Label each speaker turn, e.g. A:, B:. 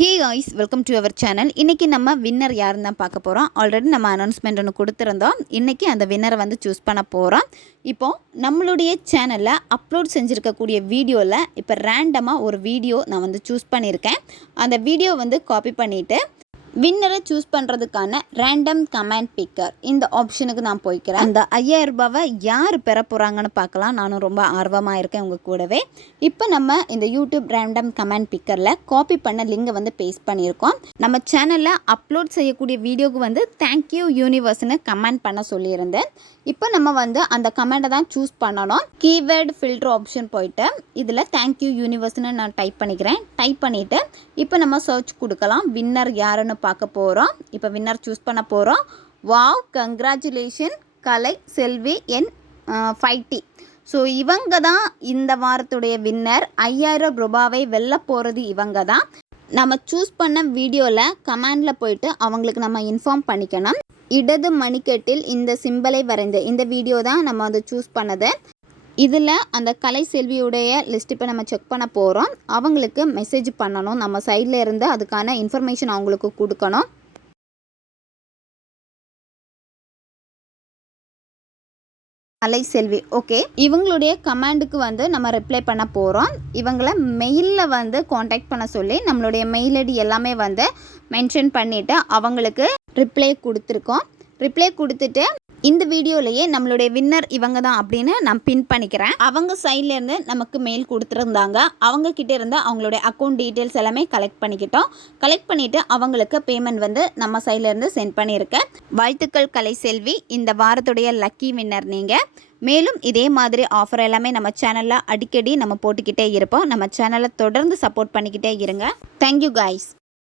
A: Hey guys welcome to our channel இன்றைக்கி நம்ம winner யாருன்னு தான் பார்க்க போகிறோம் ஆல்ரெடி நம்ம அனௌன்ஸ்மெண்ட் ஒன்று கொடுத்துருந்தோம். இன்றைக்கி அந்த வின்னரை வந்து சூஸ் பண்ண போகிறோம் இப்போது நம்மளுடைய சேனலில் அப்லோட் செஞ்சுருக்கக்கூடிய வீடியோவில் இப்போ ரேண்டமாக ஒரு வீடியோ நான் வந்து சூஸ் பண்ணியிருக்கேன். அந்த வீடியோ வந்து காப்பி பண்ணிவிட்டு வின்னரை சூஸ் பண்ணுறதுக்கான ரேண்டம் கமெண்ட் பிக்கர் இந்த ஆப்ஷனுக்கு நான் போய்க்கிறேன். அந்த ஐயாயிரம் ரூபாவை யார் பெற போகிறாங்கன்னு பார்க்கலாம். நானும் ரொம்ப ஆர்வமாக இருக்கேன் உங்கள் கூடவே. இப்போ நம்ம இந்த யூடியூப் ரேண்டம் கமெண்ட் பிக்கரில் காப்பி பண்ண லிங்கை வந்து பேஸ்ட் பண்ணியிருக்கோம். நம்ம சேனலில் அப்லோட் செய்யக்கூடிய வீடியோக்கு வந்து தேங்க்யூ யூனிவர்ஸ்னு கமெண்ட் பண்ண சொல்லியிருந்தேன். இப்போ நம்ம வந்து அந்த கமெண்ட்டை தான் சூஸ் பண்ணணும். கீவேர்டு ஃபில்டர் ஆப்ஷன் போயிட்டு இதில் தேங்க்யூ யூனிவர்ஸ்னு நான் டைப் பண்ணிக்கிறேன். டைப் பண்ணிவிட்டு இப்போ நம்ம சர்ச் கொடுக்கலாம். வின்னர் யாருன்னு பார்க்க போகிறோம் இப்போ வின்னர் சூஸ் பண்ண போகிறோம் wow congratulation Kalai Selvi N fifty so இவங்க தான் இந்த வாரத்துடைய வின்னர் ஐயாயிரம் ரூபாவை வெல்ல போகிறது இவங்க தான் நம்ம சூஸ் பண்ண வீடியோவில் கமெண்டில் போயிட்டு அவங்களுக்கு நம்ம இன்ஃபார்ம் பண்ணிக்கணும். இடது மணிக்கட்டில் இந்த சிம்பலை வரைந்த இந்த வீடியோ தான் நம்ம வந்து சூஸ் பண்ணது. இதில் அந்த கலை செல்வியுடைய லிஸ்ட் இப்போ நம்ம செக் பண்ண போகிறோம் அவங்களுக்கு மெசேஜ் பண்ணணும். நம்ம சைடில் இருந்து அதுக்கான இன்ஃபர்மேஷன் அவங்களுக்கு கொடுக்கணும். அலை செல்வி ஓகே இவங்களுடைய கமாண்டுக்கு வந்து நம்ம ரிப்ளை பண்ண போகிறோம் இவங்களை மெயிலில் வந்து காண்டாக்ட் பண்ண சொல்லி நம்மளுடைய மெயில் ஐடி எல்லாமே வந்து மென்ஷன் பண்ணிவிட்டு அவங்களுக்கு ரிப்ளை கொடுத்துருக்கோம். ரிப்ளை கொடுத்துட்டு இந்த வீடியோலையே நம்மளுடைய வின்னர் இவங்க தான் அப்படின்னு நான் பின் பண்ணிக்கிறேன். அவங்க சைட்லேருந்து நமக்கு மெயில் கொடுத்துருந்தாங்க. அவங்க கிட்டே இருந்து அவங்களுடைய அக்கௌண்ட் டீட்டெயில்ஸ் எல்லாமே கலெக்ட் பண்ணிக்கிட்டோம். கலெக்ட் பண்ணிவிட்டு அவங்களுக்கு பேமெண்ட் வந்து நம்ம சைட்லேருந்து சென்ட் பண்ணியிருக்கேன். வாழ்த்துக்கள் கலை செல்வி. இந்த வாரத்துடைய லக்கி வின்னர் நீங்கள் மேலும் இதே மாதிரி ஆஃபர் எல்லாமே நம்ம சேனலில் அடிக்கடி நம்ம போட்டுக்கிட்டே இருப்போம். நம்ம சேனலை தொடர்ந்து சப்போர்ட் பண்ணிக்கிட்டே இருங்க. Thank you guys